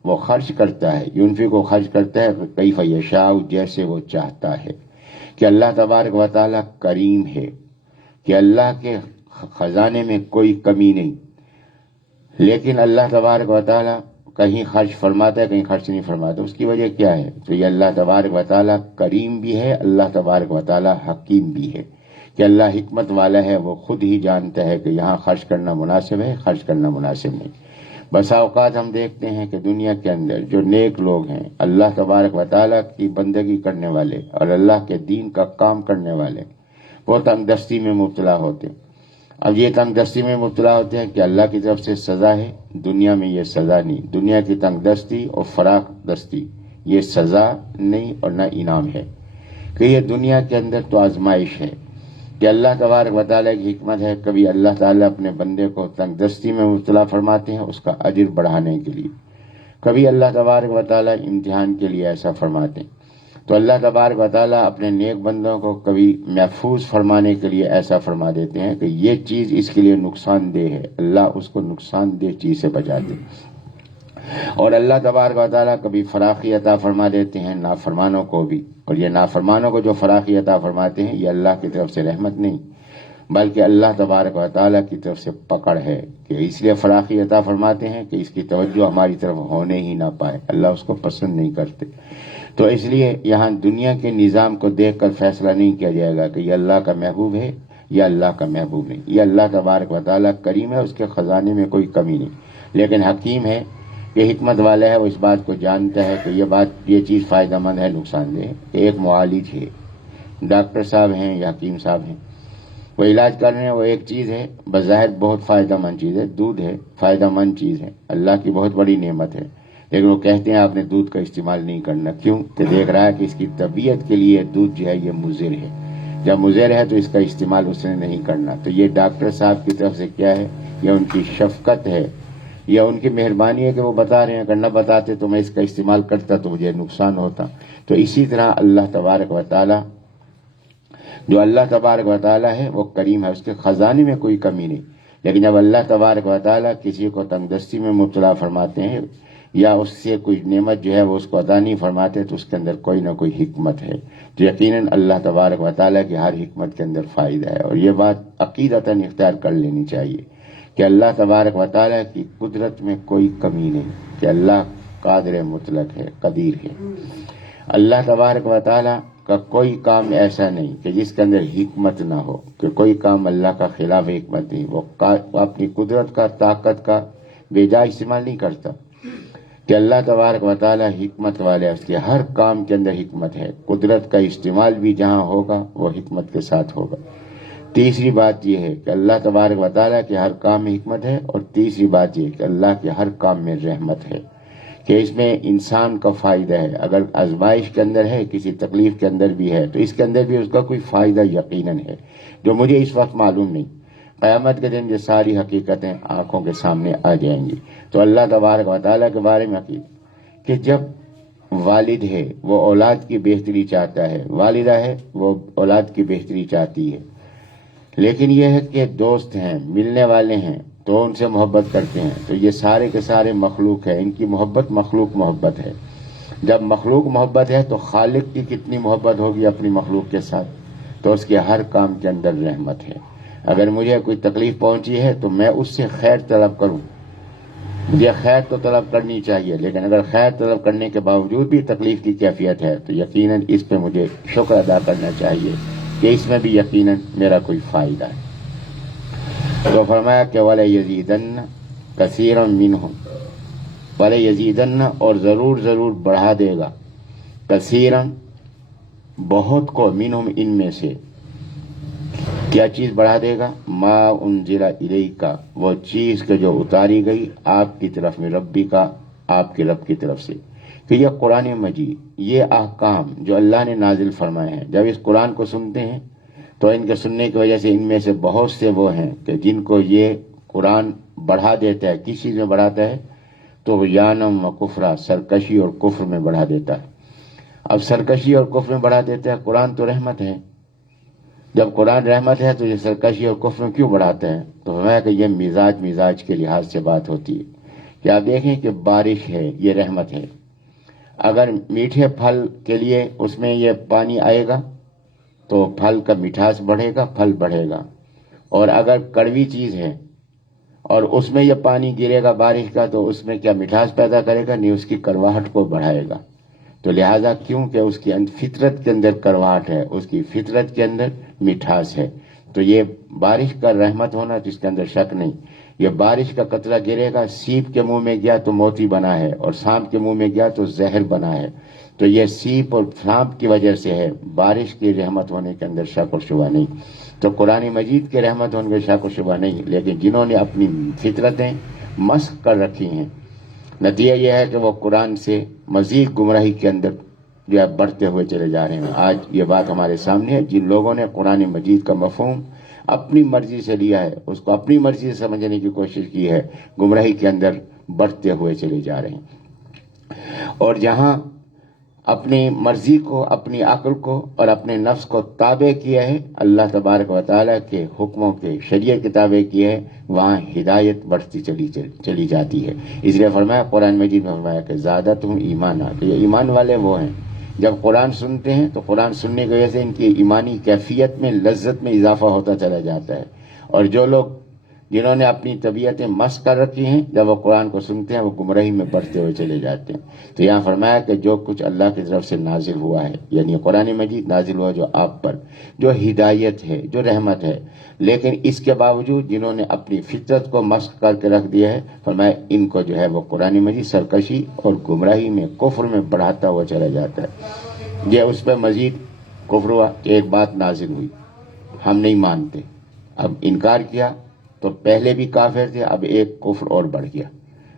وہ خرچ کرتا ہے، ينفق کو خرچ کرتا ہے کیف یشاء، جیسے وہ چاہتا ہے۔ کہ اللہ تبارک و تعالی کریم ہے، کہ اللہ کے خزانے میں کوئی کمی نہیں، لیکن اللہ تبارک و تعالی کہیں خرچ فرماتا ہے کہیں خرچ نہیں فرماتا۔ اس کی وجہ کیا ہے؟ تو یہ اللہ تبارک و تعالی کریم بھی ہے، اللہ تبارک و تعالی حکیم بھی ہے، کہ اللہ حکمت والا ہے، وہ خود ہی جانتا ہے کہ یہاں خرچ کرنا مناسب ہے، خرچ کرنا مناسب نہیں۔ بسا اوقات ہم دیکھتے ہیں کہ دنیا کے اندر جو نیک لوگ ہیں، اللہ تبارک و تعالی کی بندگی کرنے والے اور اللہ کے دین کا کام کرنے والے، وہ تنگ دستی میں مبتلا ہوتے ہیں۔ اب یہ تنگ دستی میں مبتلا ہوتے ہیں کہ اللہ کی طرف سے سزا ہے، دنیا میں یہ سزا نہیں۔ دنیا کی تنگ دستی اور فراخ دستی یہ سزا نہیں اور نہ انعام ہے، کہ یہ دنیا کے اندر تو آزمائش ہے، کہ اللہ تبارک و تعالیٰ کی حکمت ہے، کبھی اللہ تعالیٰ اپنے بندے کو تنگ دستی میں مبتلا فرماتے ہیں اس کا اجر بڑھانے کے لیے، کبھی اللہ تبارک و تعالیٰ امتحان کے لیے ایسا فرماتے ہیں۔ تو اللہ تبارک و تعالیٰ اپنے نیک بندوں کو کبھی محفوظ فرمانے کے لیے ایسا فرما دیتے ہیں کہ یہ چیز اس کے لیے نقصان دہ ہے، اللہ اس کو نقصان دہ چیز سے بچاتے ہیں۔ اور اللہ تبارک و تعالیٰ کبھی فراخی عطا فرما دیتے ہیں نافرمانوں کو بھی، اور یہ نافرمانوں کو جو فراخی عطا فرماتے ہیں یہ اللہ کی طرف سے رحمت نہیں بلکہ اللہ تبارک و تعالیٰ کی طرف سے پکڑ ہے، کہ اس لیے فراخی عطا فرماتے ہیں کہ اس کی توجہ ہماری طرف ہونے ہی نہ پائے، اللہ اس کو پسند نہیں کرتے۔ تو اس لیے یہاں دنیا کے نظام کو دیکھ کر فیصلہ نہیں کیا جائے گا کہ یہ اللہ کا محبوب ہے یا اللہ کا محبوب نہیں۔ یہ اللہ تبارک و تعالیٰ کریم ہے، اس کے خزانے میں کوئی کمی نہیں، لیکن حکیم ہے، یہ حکمت والا ہے، وہ اس بات کو جانتا ہے کہ یہ چیز فائدہ مند ہے، نقصان دہ ہے۔ ایک معالج ہے، ڈاکٹر صاحب ہیں یا حکیم صاحب ہیں، وہ علاج کر رہے ہیں، وہ ایک چیز ہے بظاہر بہت فائدہ مند چیز ہے، دودھ ہے، فائدہ مند چیز ہے، اللہ کی بہت بڑی نعمت ہے، لیکن وہ کہتے ہیں آپ نے دودھ کا استعمال نہیں کرنا۔ کیوں؟ کہ دیکھ رہا ہے کہ اس کی طبیعت کے لیے دودھ جو ہے یہ مضر ہے، جب مضر ہے تو اس کا استعمال اس نے نہیں کرنا۔ تو یہ ڈاکٹر صاحب کی طرف سے کیا ہے؟ یہ ان کی شفقت ہے یا ان کی مہربانی ہے کہ وہ بتا رہے ہیں، اگر نہ بتاتے تو میں اس کا استعمال کرتا تو مجھے نقصان ہوتا۔ تو اسی طرح اللہ تبارک و تعالی، جو اللہ تبارک و تعالی ہے وہ کریم ہے، اس کے خزانے میں کوئی کمی نہیں، لیکن جب اللہ تبارک و تعالی کسی کو تنگ دستی میں مبتلا فرماتے ہیں یا اس سے کوئی نعمت جو ہے وہ اس کو عطا نہیں فرماتے تو اس کے اندر کوئی نہ کوئی حکمت ہے۔ تو یقیناً اللہ تبارک و تعالیٰ کی ہر حکمت کے اندر فائدہ ہے، اور یہ بات عقیدتاً اختیار کر لینی چاہیے کہ اللہ تبارک و تعالیٰ کی قدرت میں کوئی کمی نہیں، کہ اللہ قادر مطلق ہے، قدیر ہے۔ اللہ تبارک و تعالیٰ کا کوئی کام ایسا نہیں کہ جس کے اندر حکمت نہ ہو، کہ کوئی کام اللہ کا خلاف حکمت نہیں، وہ اپنی قدرت کا، طاقت کا بے جا استعمال نہیں کرتا، کہ اللہ تبارک و تعالی حکمت والے، اس کے ہر کام کے اندر حکمت ہے، قدرت کا استعمال بھی جہاں ہوگا وہ حکمت کے ساتھ ہوگا۔ تیسری بات یہ ہے کہ اللہ تبارک و تعالی کے ہر کام میں حکمت ہے، اور تیسری بات یہ کہ اللہ کے ہر کام میں رحمت ہے، کہ اس میں انسان کا فائدہ ہے، اگر آزمائش کے اندر ہے، کسی تکلیف کے اندر بھی ہے تو اس کے اندر بھی اس کا کوئی فائدہ یقیناً ہے، جو مجھے اس وقت معلوم نہیں۔ قیامت کے دن یہ ساری حقیقتیں آنکھوں کے سامنے آ جائیں گی۔ تو اللہ تبارک و تعالیٰ کے بارے میں عقیدہ کہ جب والد ہے وہ اولاد کی بہتری چاہتا ہے، والدہ ہے وہ اولاد کی بہتری چاہتی ہے، لیکن یہ ہے کہ دوست ہیں، ملنے والے ہیں تو ان سے محبت کرتے ہیں، تو یہ سارے کے سارے مخلوق ہے، ان کی محبت مخلوق محبت ہے۔ جب مخلوق محبت ہے تو خالق کی کتنی محبت ہوگی اپنی مخلوق کے ساتھ، تو اس کے ہر کام کے اندر رحمت ہے۔ اگر مجھے کوئی تکلیف پہنچی ہے تو میں اس سے خیر طلب کروں، مجھے خیر تو طلب کرنی چاہیے، لیکن اگر خیر طلب کرنے کے باوجود بھی تکلیف کی کیفیت ہے تو یقیناً اس پہ مجھے شکر ادا کرنا چاہیے کہ اس میں بھی یقیناً میرا کوئی فائدہ ہے۔ تو فرمایا کہ وَلَيَزِيدَنَّ كَثِيرًا مِّنْهُمْ، وَلَيَزِيدَنَّ اور ضرور بڑھا دے گا، کثیرًا بہت کو منہم ان میں سے کیا چیز بڑھا دے گا؟ ما انزل الیک کا، وہ چیز کہ جو اتاری گئی آپ کی طرف میں ربی کا، آپ کے رب کی طرف سے. کہ یہ قرآن مجید، یہ احکام جو اللہ نے نازل فرمائے ہیں، جب اس قرآن کو سنتے ہیں تو ان کے سننے کی وجہ سے ان میں سے بہت سے وہ ہیں کہ جن کو یہ قرآن بڑھا دیتا ہے. کس چیز میں بڑھاتا ہے؟ تو یانم و کفرا، سرکشی اور کفر میں بڑھا دیتا ہے. اب سرکشی اور کفر میں بڑھا دیتا ہے. قرآن تو رحمت ہے، جب قرآن رحمت ہے تو یہ سرکشی اور کفر میں کیوں بڑھاتا ہے؟ تو فرمایا کہ یہ مزاج کے لحاظ سے بات ہوتی ہے. کہ آپ دیکھیں کہ بارش ہے، یہ رحمت ہے. اگر میٹھے پھل کے لیے اس میں یہ پانی آئے گا تو پھل کا مٹھاس بڑھے گا، پھل بڑھے گا. اور اگر کڑوی چیز ہے اور اس میں یہ پانی گرے گا بارش کا تو اس میں کیا مٹھاس پیدا کرے گا؟ نہیں، اس کی کڑواہٹ کو بڑھائے گا. تو لہذا کیونکہ اس کی فطرت کے اندر کڑواہٹ ہے، اس کی فطرت کے اندر مٹھاس ہے. تو یہ بارش کا رحمت ہونا جس کے اندر شک نہیں. یہ بارش کا قطرہ گرے گا، سیپ کے منہ میں گیا تو موتی بنا ہے، اور سانپ کے منہ میں گیا تو زہر بنا ہے. تو یہ سیپ اور سانپ کی وجہ سے ہے، بارش کی رحمت ہونے کے اندر شک و شبہ نہیں. تو قرآن مجید کے رحمت ہونے میں شک و شبہ نہیں. لیکن جنہوں نے اپنی فطرتیں مسخ کر رکھی ہیں، نتیجہ یہ ہے کہ وہ قرآن سے مزید گمراہی کے اندر جو ہے بڑھتے ہوئے چلے جا رہے ہیں. آج یہ بات ہمارے سامنے ہے. جن لوگوں نے قرآن مجید کا مفہوم اپنی مرضی سے لیا ہے، اس کو اپنی مرضی سے سمجھنے کی کوشش کی ہے، گمراہی کے اندر بڑھتے ہوئے چلے جا رہے ہیں. اور جہاں اپنی مرضی کو، اپنی عقل کو اور اپنے نفس کو تابع کیا ہے اللہ تبارک و تعالیٰ کے حکموں کے، شریعت کے تابع کیا ہے، وہاں ہدایت بڑھتی چلی جاتی ہے. اس لیے فرمایا قرآن مجید میں فرمایا کہ زادتہم ایمانا، کہ یہ ایمان والے وہ ہیں جب قرآن سنتے ہیں تو قرآن سننے کی وجہ سے ان کی ایمانی کیفیت میں، لذت میں اضافہ ہوتا چلا جاتا ہے. اور جو لوگ جنہوں نے اپنی طبیعتیں مست کر رکھی ہیں، جب وہ قرآن کو سنتے ہیں وہ گمراہی میں بڑھتے ہوئے چلے جاتے ہیں. تو یہاں فرمایا کہ جو کچھ اللہ کی طرف سے نازل ہوا ہے، یعنی قرآن مجید نازل ہوا جو آپ پر، جو ہدایت ہے، جو رحمت ہے، لیکن اس کے باوجود جنہوں نے اپنی فطرت کو مسخ کر کے رکھ دیا ہے، فرمایا ان کو جو ہے وہ قرآن مجید سرکشی اور گمراہی میں، کفر میں بڑھاتا ہوا چلا جاتا ہے. یہ اس پہ مزید کفر ہوا کہ ایک بات نازل ہوئی، ہم نہیں مانتے، اب انکار کیا تو پہلے بھی کافر تھے، اب ایک کفر اور بڑھ گیا،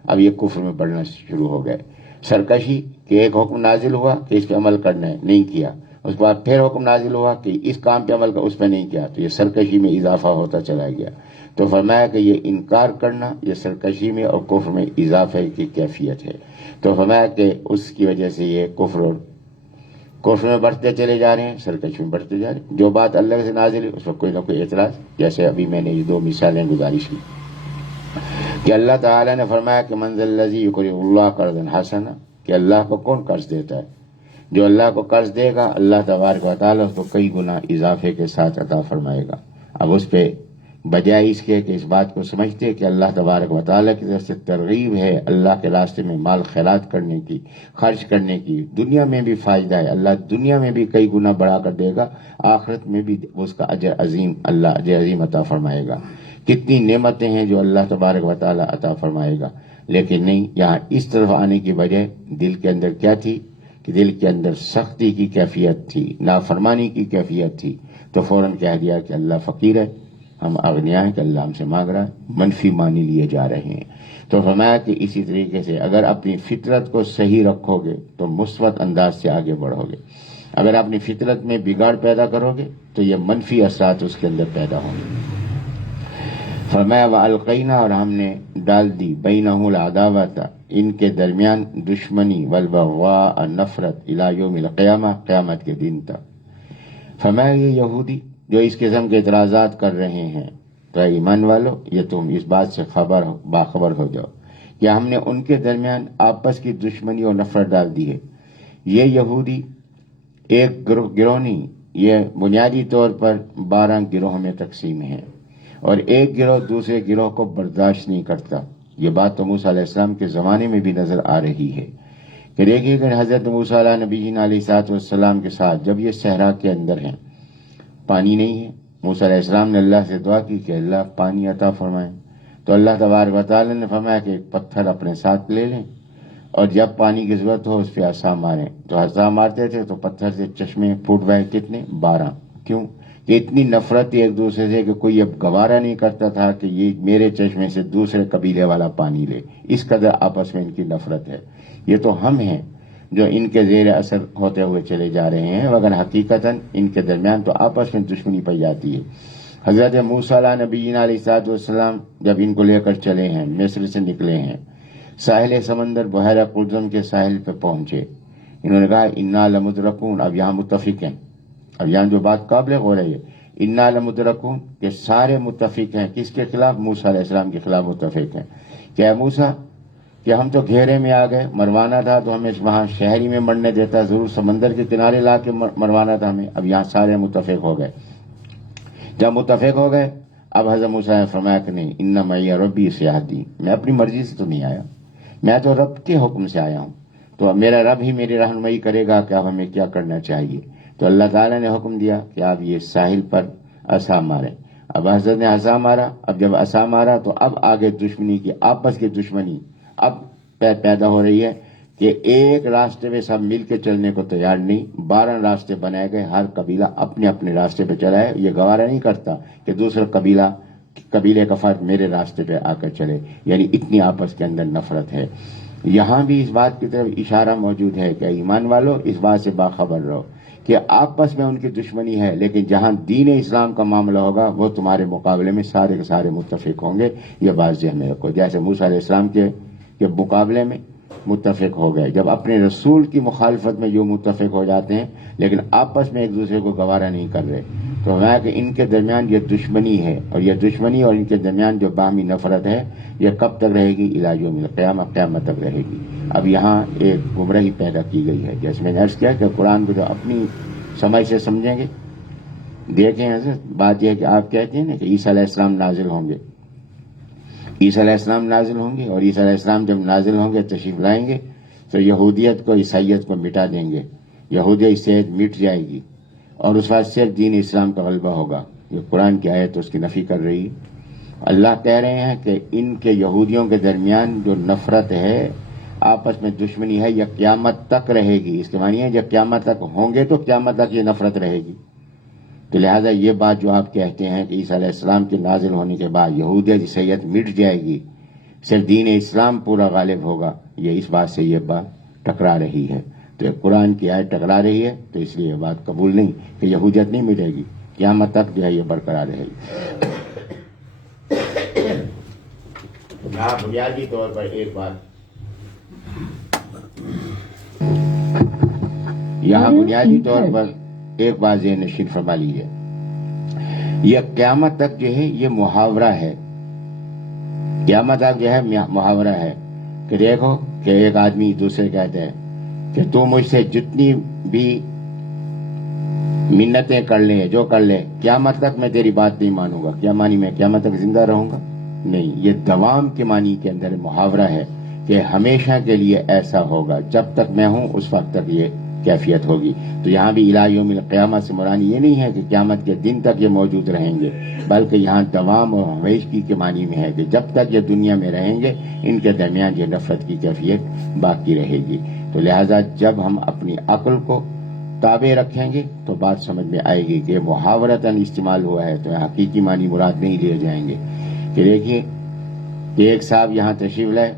اب یہ کفر میں بڑھنا شروع ہو گئے. سرکشی کہ ایک حکم نازل ہوا کہ اس پہ عمل کرنا ہے، نہیں کیا. اس کے بعد پھر حکم نازل ہوا کہ اس کام پہ عمل کر، اس پہ نہیں کیا، تو یہ سرکشی میں اضافہ ہوتا چلا گیا. تو فرمایا کہ یہ انکار کرنا یہ سرکشی میں اور کفر میں اضافے کی کیفیت ہے. تو فرمایا کہ اس کی وجہ سے یہ کفر اور کفر میں بڑھتے چلے جا رہے ہیں، سرکشی میں بڑھتے جا رہے ہیں. جو بات اللہ سے نازل ہے اس پر کوئی نہ کوئی اعتراض، جیسے ابھی میں نے یہ 2 مثالیں گزارش کی کہ اللہ تعالیٰ نے فرمایا کہ من ذا الذی یقرض اللہ قرضا حسنا، کہ اللہ کو کون قرض دیتا ہے؟ جو اللہ کو قرض دے گا اللہ تبارک و تعالیٰ اس کو کئی گنا اضافے کے ساتھ عطا فرمائے گا. اب اس پہ بجائے اس کے کہ اس بات کو سمجھتے کہ اللہ تبارک و تعالیٰ کی طرف سے ترغیب ہے اللہ کے راستے میں مال خیرات کرنے کی، خرچ کرنے کی، دنیا میں بھی فائدہ ہے، اللہ دنیا میں بھی کئی گنا بڑھا کر دے گا، آخرت میں بھی اس کا اجر عظیم، اللہ اجر عظیم عطا فرمائے گا. کتنی نعمتیں ہیں جو اللہ تبارک و تعالیٰ عطا فرمائے گا. لیکن نہیں، یہاں اس طرف آنے کی بجائے دل کے اندر کیا تھی کہ دل کے اندر سختی کی کیفیت تھی، نافرمانی کی کیفیت تھی. تو فوراً کہہ دیا کہ اللہ فقیر ہے، ہم اغنیا ہیں کہ اللہ ہم سے مانگ رہا ہے، منفی معنی لیے جا رہے ہیں. تو فرمایا کہ اسی طریقے سے اگر اپنی فطرت کو صحیح رکھو گے تو مثبت انداز سے آگے بڑھو گے. اگر اپنی فطرت میں بگاڑ پیدا کرو گے تو یہ منفی اثرات اس کے اندر پیدا ہوں گے. فرمایا وَأَلْقَيْنَا، اور ہم نے ڈال دی، بَيْنَهُمُ الْعَدَاوَةَ، ان کے درمیان دشمنی، وَالْبَغْضَاءَ، نفرت، إِلَى يَوْمِ الْقِيَامَةِ، قیامت کے دن تک. فرمایا یہ یہودی جو اس قسم کے اعتراضات کر رہے ہیں، تو ایمان والو یہ تم اس بات سے باخبر ہو جاؤ کہ ہم نے ان کے درمیان آپس کی دشمنی اور نفرت ڈال دی ہے. یہ یہودی ایک گروہ نہیں، یہ بنیادی طور پر 12 گروہ میں تقسیم ہے، اور ایک گروہ دوسرے گروہ کو برداشت نہیں کرتا. یہ بات تو موسیٰ علیہ السلام کے زمانے میں بھی نظر آ رہی ہے کہ دیکھیے کہ حضرت موسیٰ علیہ نبی علیہ السلام کے ساتھ جب یہ صحرا کے اندر ہیں، پانی نہیں ہے، موسیٰ علیہ السلام نے اللہ سے دعا کی کہ اللہ پانی عطا فرمائے. تو اللہ تبارک و تعالی نے فرمایا کہ ایک پتھر اپنے ساتھ لے لیں اور جب پانی کی ضرورت ہو اس پہ عصا ماریں، تو عصا مارتے تھے تو پتھر سے چشمے پھوٹ گئے، کتنے؟ 12۔ کیوں؟ کہ اتنی نفرت تھی ایک دوسرے سے کہ کوئی اب گوارا نہیں کرتا تھا کہ یہ میرے چشمے سے دوسرے قبیلے والا پانی لے، اس قدر آپس میں ان کی نفرت ہے۔ یہ تو ہم ہیں جو ان کے زیر اثر ہوتے ہوئے چلے جا رہے ہیں، مگر حقیقتاً ان کے درمیان تو آپس میں دشمنی پائی جاتی ہے۔ حضرت موسیٰ علیہ نبینا علیہ الصلوۃ والسلام جب ان کو لے کر چلے ہیں، مصر سے نکلے ہیں، ساحل سمندر بحیرہ قلزم کے ساحل پہ پہنچے، انہوں نے کہا انا لمدرکون۔ اب یہاں متفق ہیں، اب یہاں جو بات قابل ہو رہی ہے، انا لمدرکون، کہ سارے متفق ہیں کس کے خلاف؟ موسیٰ علیہ السلام کے خلاف متفق ہیں کہ اے موسیٰ، کہ ہم تو گھیرے میں آ گئے، مروانا تھا تو ہمیں وہاں شہری میں مرنے دیتا، ضرور سمندر کے کنارے لا کے مروانا تھا ہمیں۔ اب یہاں سارے متفق ہو گئے۔ جب متفق ہو گئے، اب حضرت موسیٰ نے فرمایا کہ نہیں، ان معی ربی سیہدین، میں اپنی مرضی سے تو نہیں آیا، میں تو رب کے حکم سے آیا ہوں، تو اب میرا رب ہی میری رہنمائی کرے گا کہ اب ہمیں کیا کرنا چاہیے۔ تو اللہ تعالیٰ نے حکم دیا کہ آپ یہ ساحل پر عصا ماریں۔ اب حضرت نے عصا مارا، اب جب عصا مارا تو اب آگے دشمنی کی، آپس کی دشمنی اب پیدا ہو رہی ہے کہ ایک راستے پہ سب مل کے چلنے کو تیار نہیں، 12 راستے بنائے گئے، ہر قبیلہ اپنے اپنے راستے پہ چلا ہے، یہ گوارا نہیں کرتا کہ دوسرا قبیلے کا فرد میرے راستے پہ آ کر چلے، یعنی اتنی آپس کے اندر نفرت ہے۔ یہاں بھی اس بات کی طرف اشارہ موجود ہے کہ ایمان والو اس بات سے باخبر رہو کہ آپس میں ان کی دشمنی ہے، لیکن جہاں دین اسلام کا معاملہ ہوگا وہ تمہارے مقابلے میں سارے کے سارے متفق ہوں گے، یہ بات ذہن میں رکھو۔ جیسے موسیٰ علیہ السلام کے مقابلے میں متفق ہو گئے، جب اپنے رسول کی مخالفت میں جو متفق ہو جاتے ہیں لیکن آپس میں ایک دوسرے کو گوارا نہیں کر رہے، تو میں کہ ان کے درمیان یہ دشمنی ہے، اور یہ دشمنی اور ان کے درمیان جو باہمی نفرت ہے یہ کب تک رہے گی؟ الی یوم القیامہ، قیامت تک رہے گی۔ اب یہاں ایک گمراہی پیدا کی گئی ہے، جیسے میں نے عرض کیا کہ قرآن کو جو اپنی سمجھ سے سمجھیں گے، دیکھیں حضرت، بات یہ ہے کہ آپ کہتے ہیں نا کہ عیسیٰ علیہ السلام نازل ہوں گے، عیسیٰ علیہ السلام نازل ہوں گے، اور عیسیٰ علیہ السلام جب نازل ہوں گے تشریف لائیں گے تو یہودیت کو، عیسائیت کو مٹا دیں گے، یہودیت عیسائیت مٹ جائے گی، اور اس وقت صرف دین اسلام کا غلبہ ہوگا۔ یہ قرآن کی آیت اس کی نفی کر رہی ہے۔ اللہ کہہ رہے ہیں کہ ان کے یہودیوں کے درمیان جو نفرت ہے، آپس میں دشمنی ہے، یہ قیامت تک رہے گی۔ اس کے معنی ہے جب قیامت تک ہوں گے تو قیامت تک یہ نفرت رہے گی۔ تو لہذا یہ بات جو آپ کہتے ہیں کہ عیسیٰ علیہ السلام کے نازل ہونے کے بعد یہودیت عیسائیت مٹ جائے گی، صرف دین اسلام پورا غالب ہوگا، یہ اس بات سے یہ بات ٹکرا رہی ہے۔ تو قرآن کی آیت ٹکرا رہی ہے، تو اس لیے یہ بات قبول نہیں کہ یہودیت نہیں مٹے گی، قیامت تک جو ہے یہ برقرار رہے گی۔ یہاں بنیادی طور پر ایک بات ذہن نشین فرما لیجیے، یہ قیامت تک جو ہے یہ محاورہ ہے، قیامت تک جو ہے محاورہ ہے کہ دیکھو کہ ایک آدمی دوسرے کہتے ہیں کہ تو مجھ سے جتنی بھی منتیں کر لے، جو کر لے، قیامت تک میں تیری بات نہیں مانوں گا۔ کیا معنی میں قیامت تک زندہ رہوں گا؟ نہیں، یہ دوام کے معنی کے اندر محاورہ ہے کہ ہمیشہ کے لیے ایسا ہوگا، جب تک میں ہوں اس وقت تک یہ کیفیت ہوگی۔ تو یہاں بھی الی یوم القیامہ سے مراد یہ نہیں ہے کہ قیامت کے دن تک یہ موجود رہیں گے، بلکہ یہاں دوام اور ہمیشگی کے معنی میں ہے کہ جب تک یہ دنیا میں رہیں گے ان کے درمیان یہ نفرت کی کیفیت باقی رہے گی۔ تو لہذا جب ہم اپنی عقل کو تابع رکھیں گے تو بات سمجھ میں آئے گی کہ محاورتاً استعمال ہوا ہے، تو حقیقی معنی مراد نہیں لیے جائیں گے۔ کہ دیکھیے کہ ایک صاحب یہاں تشریف لائے،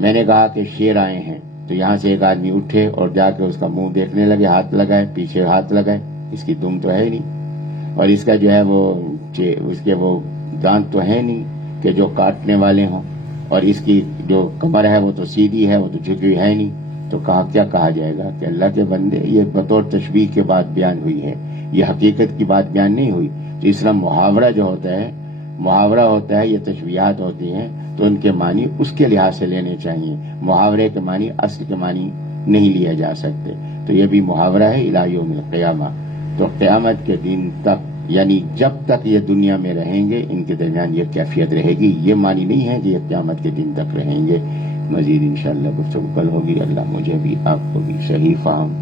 میں نے کہا کہ شیر آئے ہیں، تو یہاں سے ایک آدمی اٹھے اور جا کے اس کا منہ دیکھنے لگے، ہاتھ لگائے، پیچھے ہاتھ لگائے، اس کی دم تو ہے نہیں، اور اس کا جو ہے اس کے وہ دانت تو ہے نہیں کہ جو کاٹنے والے ہوں، اور اس کی جو کمر ہے وہ تو سیدھی ہے، وہ تو جھکی ہے نہیں۔ تو کیا کہا جائے گا کہ اللہ کے بندے، یہ بطور تشبیہ کے بعد بیان ہوئی ہے، یہ حقیقت کی بات بیان نہیں ہوئی۔ تو اس طرح محاورہ جو ہوتا ہے، یہ تشبیہات ہوتی ہیں تو ان کے معنی اس کے لحاظ سے لینے چاہیے، محاورے کے معنی اصل کے معنی نہیں لیے جا سکتے۔ تو یہ بھی محاورہ ہے الی یوم القیامہ، تو قیامت کے دن تک، یعنی جب تک یہ دنیا میں رہیں گے ان کے درمیان یہ کیفیت رہے گی۔ یہ معنی نہیں ہے کہ یہ قیامت کے دن تک رہیں گے۔ مزید انشاءاللہ گفتگو کل ہوگی۔ اللہ مجھے بھی آپ کو بھی صحیح فہم،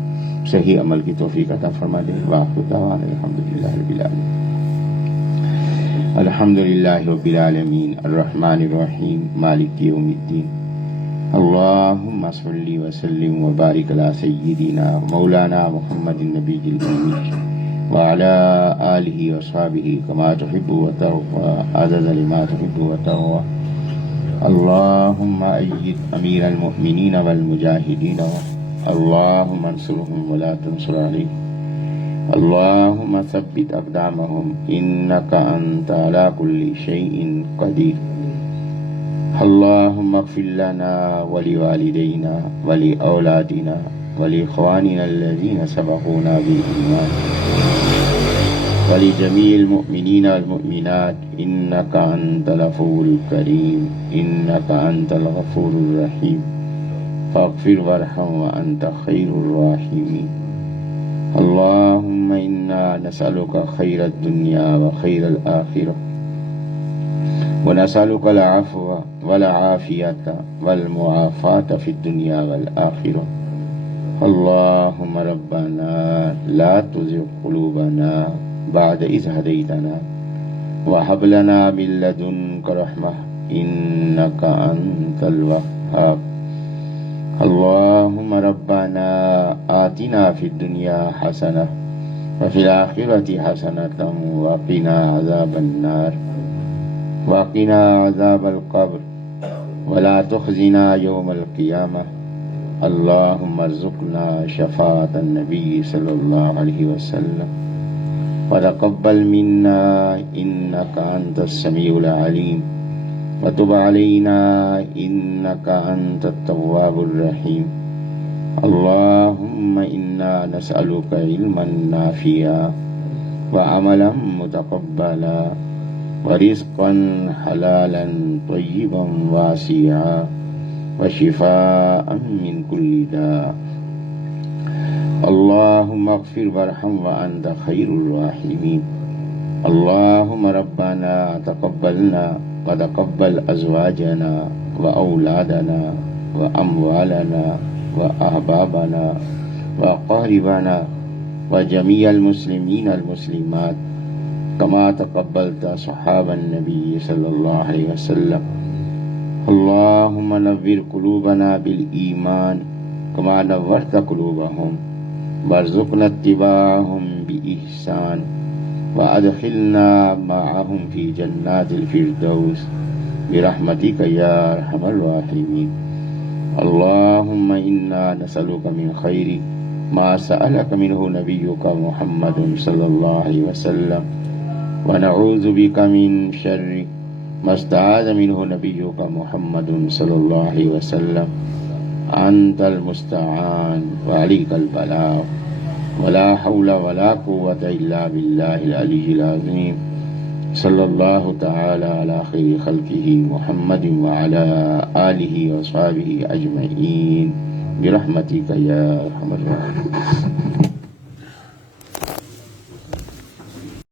صحیح عمل کی توفیق عطا فرما دے۔ وآخر دعوانا الحمدللہ رب العالمین۔ الحمدللہ رب العالمین الرحمن الرحیم مالک یوم الدین اللهم صل وسلم وبارك على سيدنا مولانا محمد النبي الأمي وعلى آله وصحبه كما تحب وترضى عدد لما تحب وترضى. اللهم أيد أمير المؤمنين والمجاهدين اللهم انصرهم ولا تنصر عليهم. اللهم ثبت أقدامهم إنك أنت على كل شيء قدير. اللهم اغفر لنا ولوالدينا ولأولادنا ولإخواننا الذين سبقونا بالإيمان ولجميع المؤمنين والمؤمنات إنك أنت الغفور الكريم إنك أنت الغفور الرحيم فاغفر وارحم وأنت خير الراحمين. اللهم إنا نسألك خير الدنيا وخير الآخرة ونسألك العفو والعافية والمعافاة في الدنيا والآخرة. اللهم ربنا لا تزغ قلوبنا بعد إذ هديتنا وهب لنا من لدنك رحمة إنك أنت الوهاب. اللهم ربنا آتنا في الدنيا حسنة وفي الآخرة حسنة وقنا عذاب النار وقنا عذاب القبر ولا تخزنا يوم القيامة. اللهم ارزقنا شفاعة النبي صلى الله عليه وسلم وتقبل منا إنك أنت السميع العليم وتب علينا إنك أنت التواب الرحيم. اللهم إنا نسألك علما نافعا وعملا متقبلا ورزقا حلالا طيبا واسعا وشفاء من كل داء. اللهم اغفر وارحم وأنت خير الراحمين. اللهم ربنا تقبلنا وتقبل أزواجنا وأولادنا وأموالنا وأحبابنا وأقاربنا وجميع المسلمين المسلمات كما تقبلت صحاب النبي صلى الله عليه وسلم. اللهم نور قلوبنا بالإيمان كما نورت قلوبهم وارزقنا اتباعهم بإحسان وأدخلنا معهم في جنات الفردوس برحمتك يا أرحم الراحمين. اللهم إنا نسألك من خير ما سألك منه نبيك محمد صلى الله عليه وسلم ونعوذ بك من شر ما استعاذ منه نبيك محمد صلى الله عليه وسلم. أنت المستعان وعليك البلاغ ولا حول ولا قوة إلا بالله العلي العظيم. صلى الله تعالى على خير خلقه محمد وعلى آله وصحبه أجمعين برحمتك يا أرحم الراحمين.